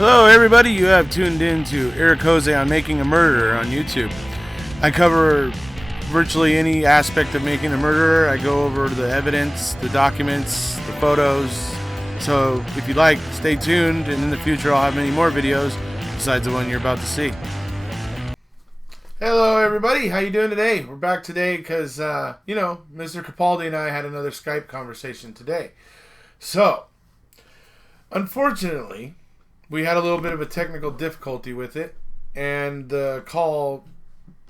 Hello, everybody. You have tuned in to Eric Jose on Making a Murderer on YouTube. I cover virtually any aspect of making a murderer. I go over the evidence, the documents, the photos. So if you like, stay tuned, and in the future I'll have many more videos besides the one you're about to see. Hello, everybody. How you doing today? We're back today because, Mr. Capaldi and I had another Skype conversation today. So, unfortunately, we had a little bit of a technical difficulty with it, and the call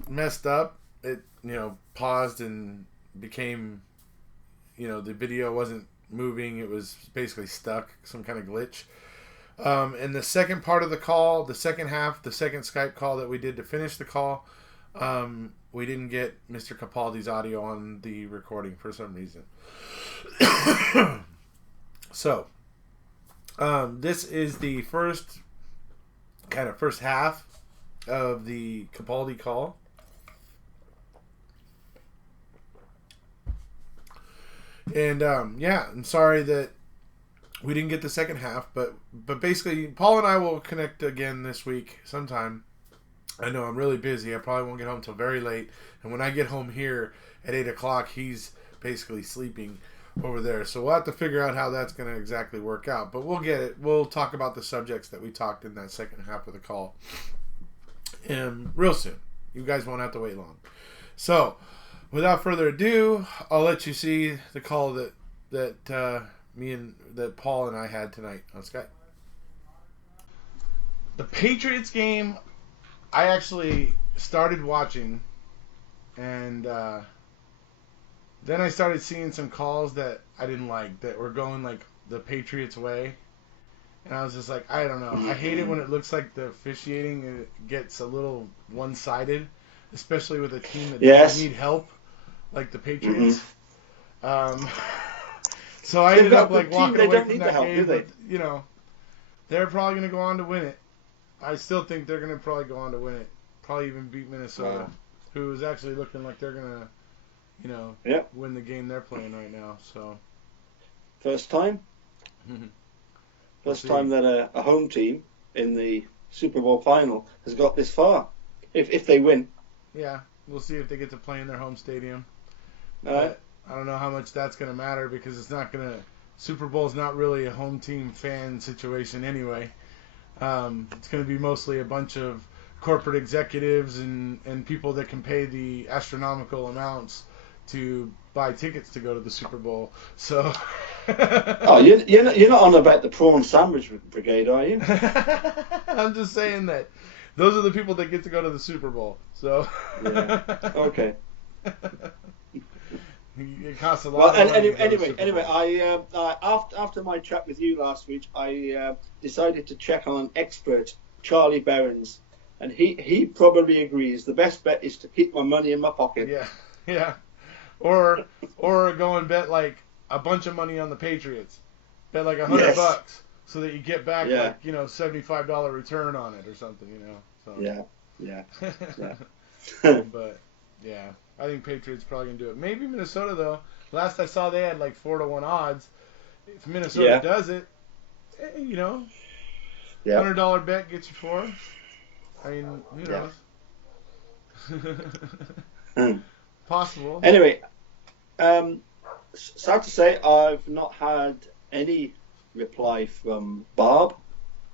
messed up. It, paused and became, the video wasn't moving. It was basically stuck, some kind of glitch. And the second part of the call, the second half, the second Skype call that we did to finish the call, we didn't get Mr. Capaldi's audio on the recording for some reason. So, this is the first half of the Capaldi call. And, I'm sorry that we didn't get the second half, but basically, Paul and I will connect again this week sometime. I know I'm really busy. I probably won't get home till very late. And when I get home here at 8 o'clock, he's basically sleeping over there. So we'll have to figure out how that's going to exactly work out. But we'll get it. We'll talk about the subjects that we talked in that second half of the call real soon. You guys won't have to wait long. So, without further ado, I'll let you see the call that Paul and I had tonight on Skype. The Patriots game, I actually started watching, and then I started seeing some calls that I didn't like, that were going like the Patriots way. And I was just like, I don't know. I hate it when it looks like the officiating gets a little one-sided, especially with a team that doesn't need help, like the Patriots. So I ended up walking away from that game. But, they're probably going to go on to win it. I still think they're going to probably go on to win it. Probably even beat Minnesota, who is actually looking like they're going to, win the game they're playing right now. So, first time? First time that a home team in the Super Bowl final has got this far, if they win. Yeah, we'll see if they get to play in their home stadium. I don't know how much that's going to matter because it's not going to. Super Bowl's not really a home team fan situation anyway. It's going to be mostly a bunch of corporate executives and people that can pay the astronomical amounts to buy tickets to go to the Super Bowl. So. You're not on about the prawn sandwich brigade, are you? I'm just saying that those are the people that get to go to the Super Bowl. So. Yeah. Okay. It costs a lot. Well, anyway, I after my chat with you last week, I decided to check on an expert, Charlie Berens, and he probably agrees. The best bet is to keep my money in my pocket. Yeah, or go and bet like a bunch of money on the Patriots. Bet like $100 so that you get back $75 return on it or something. So. Yeah. But yeah. I think Patriots probably going to do it. Maybe Minnesota, though. Last I saw, they had like 4-1 odds. If Minnesota does it, $100 bet gets you 4. I mean, who knows? Possible. Anyway, sad to say, I've not had any reply from Barb.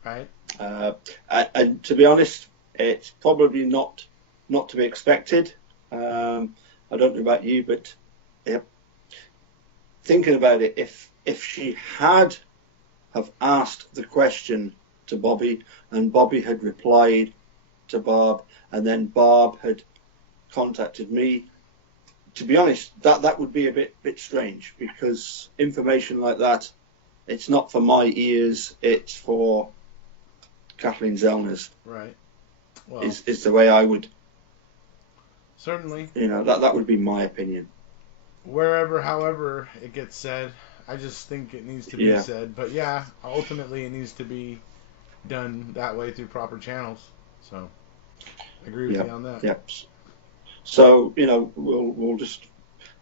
Right. And to be honest, it's probably not to be expected. I don't know about you, but thinking about it, if she had have asked the question to Bobby and Bobby had replied to Barb and then Barb had contacted me, to be honest, that would be a bit strange, because information like that, it's not for my ears, it's for Kathleen Zellner's. Right. Well, is the way I would. Certainly. That would be my opinion. However it gets said, I just think it needs to be said. But ultimately it needs to be done that way through proper channels. So, I agree with you on that. Yep. So, we'll just.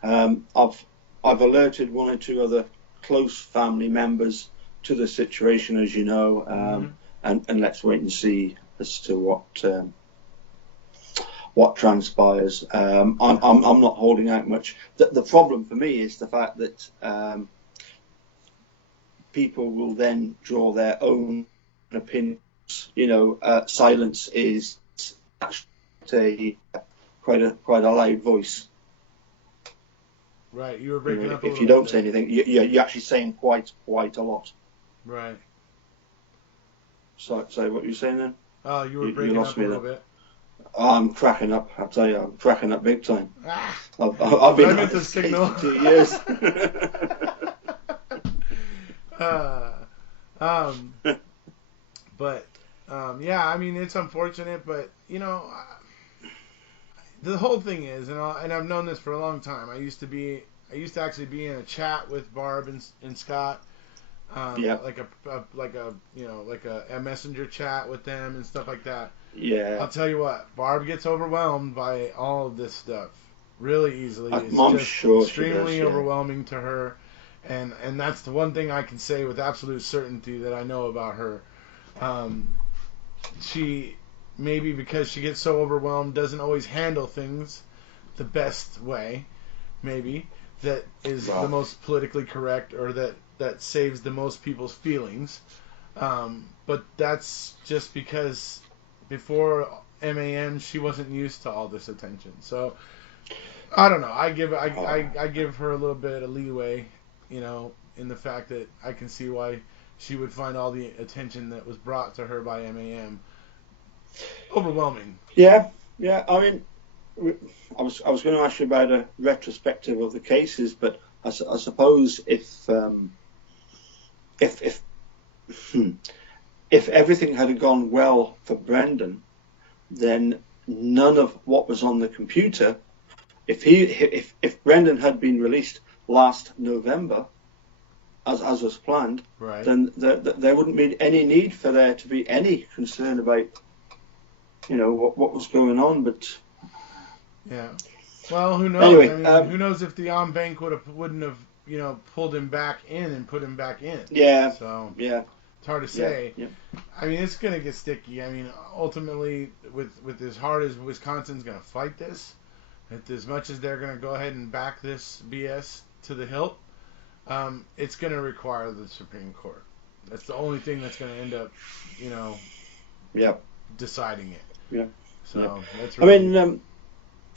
I've alerted one or two other close family members to the situation, as you know, and let's wait and see as to what transpires. I'm not holding out much. The problem for me is the fact that people will then draw their own opinions. Silence is actually quite a loud voice. Right, you were breaking up a if little you don't bit say anything, you're actually saying quite a lot. Right. So what were you saying then? Oh, you were breaking up a little bit. I'm cracking up. I tell you, I'm cracking up big time. I've been on this case for 2 years. Yeah, I mean, it's unfortunate, but the whole thing is, and I've known this for a long time. I used to actually be in a chat with Barb and Scott, like a messenger chat with them and stuff like that. Yeah. I'll tell you what, Barb gets overwhelmed by all of this stuff really easily. It's I'm just sure extremely she does, overwhelming to her, and that's the one thing I can say with absolute certainty that I know about her. She, maybe because she gets so overwhelmed, doesn't always handle things the best way, maybe, that is the most politically correct, or that saves the most people's feelings. But that's just because before MaM, she wasn't used to all this attention. So I don't know. I give her a little bit of leeway, in the fact that I can see why she would find all the attention that was brought to her by MaM overwhelming. Yeah. I mean, I was going to ask you about a retrospective of the cases, but I suppose if everything had gone well for Brendan, then none of what was on the computer. If Brendan had been released last November, as was planned, right, then there wouldn't be any need for there to be any concern about what was going on. But yeah, well, who knows? Anyway, I mean, who knows if the en banc wouldn't have pulled him back in and put him back in. Yeah. So yeah, it's hard to say. Yeah. I mean, it's gonna get sticky. I mean, ultimately, with as hard as Wisconsin's gonna fight this, as much as they're gonna go ahead and back this BS to the hilt, it's gonna require the Supreme Court. That's the only thing that's gonna end up, deciding it. Yeah. So that's. Really... I mean,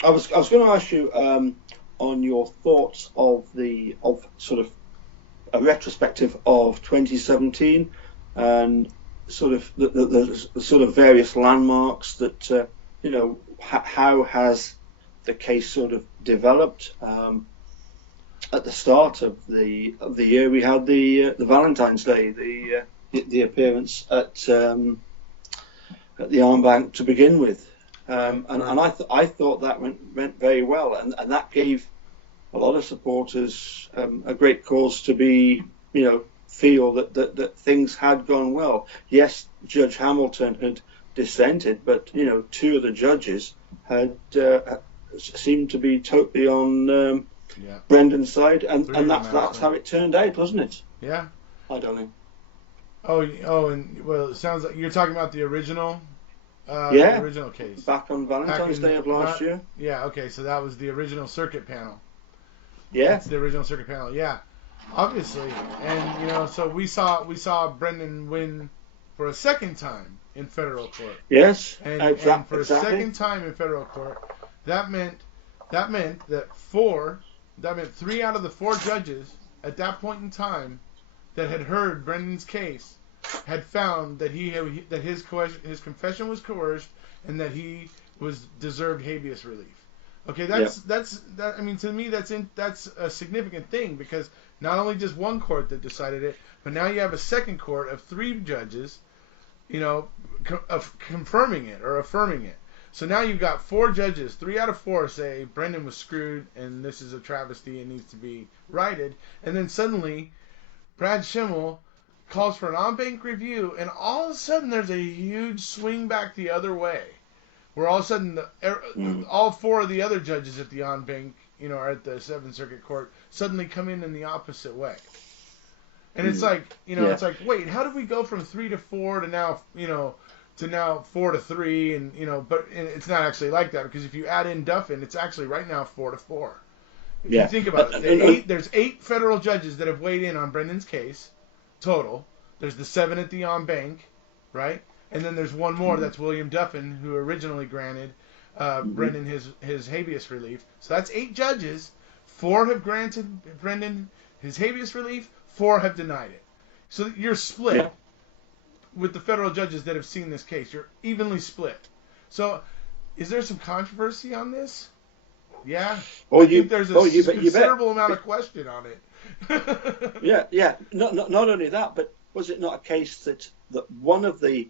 I was going to ask you on your thoughts of sort of a retrospective of 2017 and sort of the sort of various landmarks that how has the case sort of developed. At the start of the year, we had the Valentine's Day, the appearance at the en banc to begin with. And I thought that went very well, and that gave a lot of supporters a great cause to be, feel that things had gone well. Yes, Judge Hamilton had dissented, but two of the judges had seemed to be totally on Brendan's side, and that's how it turned out, wasn't it? Yeah. I don't know. Oh, and well, it sounds like you're talking about the original. The original case. Back on Valentine's Day of last year. Yeah, okay, so that was the original circuit panel. Yeah. That's the original circuit panel, yeah. Obviously. And, so we saw Brendan win for a second time in federal court. Yes. And for a second time in federal court, that meant that three out of the four judges at that point in time that had heard Brendan's case had found that his confession was coerced and that he deserved habeas relief. Okay, that's I mean, to me that's a significant thing, because not only just one court that decided it, but now you have a second court of three judges, confirming it or affirming it. So now you've got four judges, 3 out of 4 say Brendan was screwed and this is a travesty and needs to be righted, and then suddenly Brad Schimmel calls for an en banc review, and all of a sudden there's a huge swing back the other way, where all of a sudden all 4 of the other judges at the en banc, or at the Seventh Circuit Court, suddenly come in the opposite way. And it's like, Yeah. it's like, wait, how did we go from 3 to 4 to now, to now 4 to 3, and but it's not actually like that, because if you add in Duffin, it's actually right now 4 to 4. If you think about it, there's 8 federal judges that have weighed in on Brendan's case total. There's the 7 at the en banc, right? And then there's one more, that's William Duffin, who originally granted Brendan his habeas relief. So that's 8 judges. 4 have granted Brendan his habeas relief. 4 have denied it. So you're split with the federal judges that have seen this case. You're evenly split. So is there some controversy on this? Yeah. I think there's a considerable amount of question on it. Yeah. Not only that, but was it not a case that one of the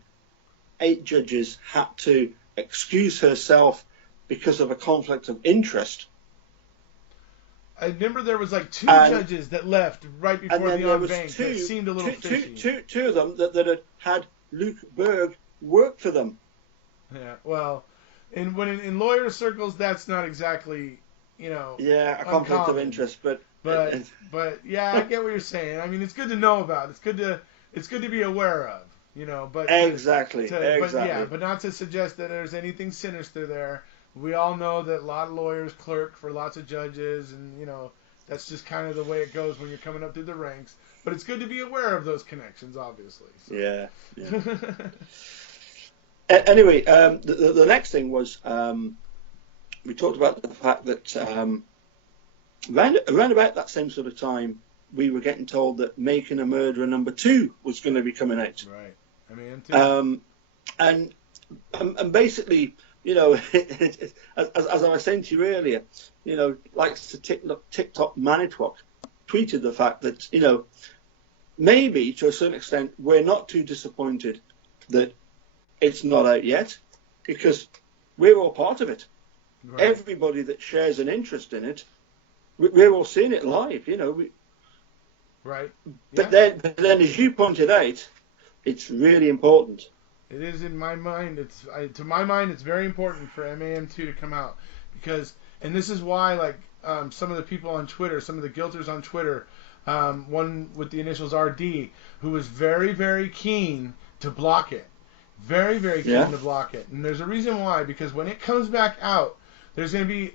8 judges had to excuse herself because of a conflict of interest? I remember there was like 2 judges that left right before the en banc that seemed a little fishy. Two of them that had Luke Berg work for them. Yeah, well, in lawyer circles, that's not exactly, a conflict of interest, but yeah, I get what you're saying. I mean, it's good to know about. It's good to be aware of, but exactly. But not to suggest that there's anything sinister there. We all know that a lot of lawyers clerk for lots of judges, and that's just kind of the way it goes when you're coming up through the ranks. But it's good to be aware of those connections, obviously. So. Yeah. Anyway, the next thing was we talked about the fact that around about that same sort of time, we were getting told that Making a Murderer #2 was going to be coming out. Right. I mean, too. And basically, as I was saying to you earlier, likes to TikTok Manitowoc tweeted the fact that, maybe to a certain extent, we're not too disappointed that it's not out yet, because we're all part of it. Right. Everybody that shares an interest in it, we're all seeing it live, Right. But then, as you pointed out, it's really important. It is in my mind. To my mind, it's very important for MaM2 to come out, because, and this is why, like, some of the people on Twitter, some of the guilters on Twitter, one with the initials RD, who was very, very keen to block it. Very, very keen to block it. And there's a reason why, because when it comes back out, there's going to be,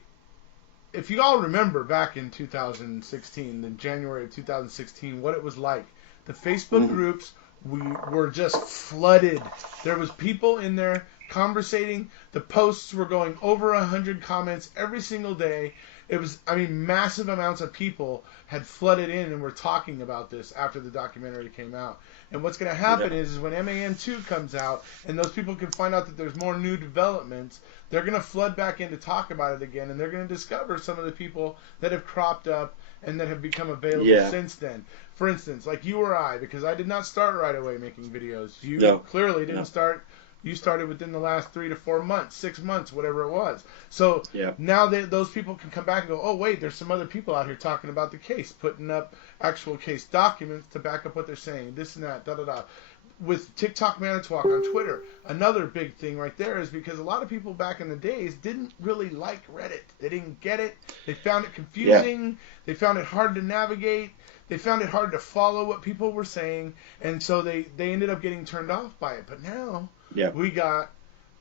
if you all remember back in 2016, in January of 2016, what it was like. The Facebook groups, we were just flooded. There was people in there conversating. The posts were going over 100 comments every single day. It was, massive amounts of people had flooded in and were talking about this after the documentary came out. And what's going to happen is when MaM2 comes out and those people can find out that there's more new developments, they're going to flood back in to talk about it again, and they're going to discover some of the people that have cropped up and that have become available since then. For instance, like you or I, because I did not start right away making videos. You clearly didn't start. You started within the last 3 to 4 months, 6 months, whatever it was. So now those people can come back and go, oh, wait, there's some other people out here talking about the case, putting up actual case documents to back up what they're saying, this and that, da-da-da. With TikTok Manitowoc on Twitter, another big thing right there is because a lot of people back in the days didn't really like Reddit. They didn't get it. They found it confusing. Yeah. They found it hard to navigate. They found it hard to follow what people were saying. And so they ended up getting turned off by it. But now we got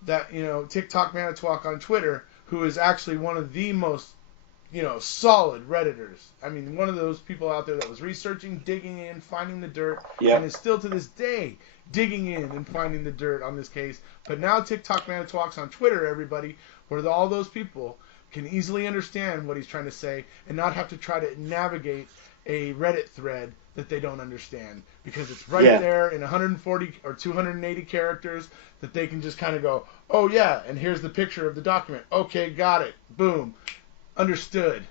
that, TikTok Manitowoc on Twitter, who is actually one of the most, solid Redditors. One of those people out there that was researching, digging in, finding the dirt, and is still to this day digging in and finding the dirt on this case. But now TikTok Manitowoc's on Twitter, everybody, where all those people can easily understand what he's trying to say and not have to try to navigate a Reddit thread that they don't understand, because it's right there in 140 or 280 characters that they can just kind of go, oh yeah, and here's the picture of the document. Okay, got it. Boom. Understood.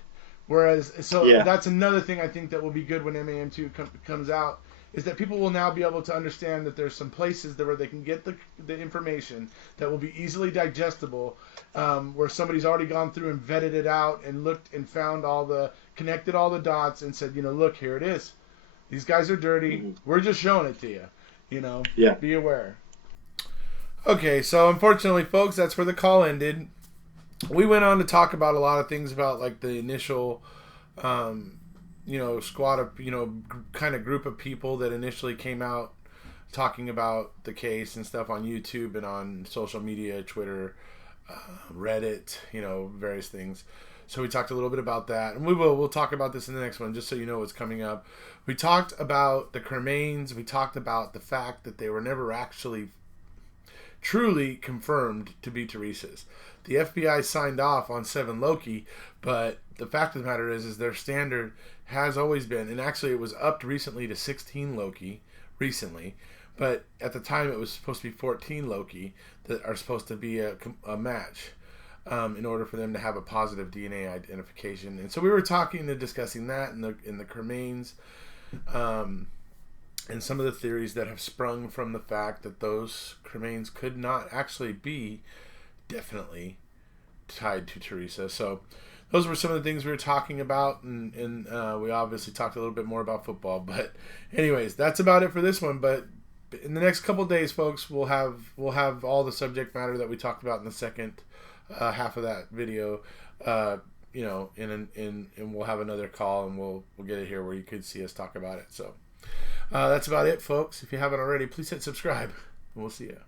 Whereas, that's another thing I think that will be good when MaM2 comes out, is that people will now be able to understand that there's some places where they can get the information that will be easily digestible, where somebody's already gone through and vetted it out and looked and found connected all the dots and said, look, here it is. These guys are dirty. Mm-hmm. We're just showing it to you. Be aware. Okay, so unfortunately, folks, that's where the call ended. We went on to talk about a lot of things about like the initial squad of kind of group of people that initially came out talking about the case and stuff on YouTube and on social media, Twitter, Reddit, various things. So we talked a little bit about that, and we'll talk about this in the next one, just so you know what's coming up. We talked about the cremains. We talked about the fact that they were never actually truly confirmed to be Teresa's. The FBI signed off on 7 Loki, but the fact of the matter is their standard has always been, and actually it was upped recently to 16 Loki recently, but at the time it was supposed to be 14 Loki that are supposed to be a match. In order for them to have a positive DNA identification. And so we were talking and discussing that in the cremains, and some of the theories that have sprung from the fact that those cremains could not actually be definitely tied to Teresa. So those were some of the things we were talking about, and we obviously talked a little bit more about football. But anyways, that's about it for this one. But in the next couple of days, folks, we'll have all the subject matter that we talked about in the second half of that video, and we'll have another call, and we'll get it here where you could see us talk about it. So that's about it, folks. If you haven't already, please hit subscribe, and we'll see you.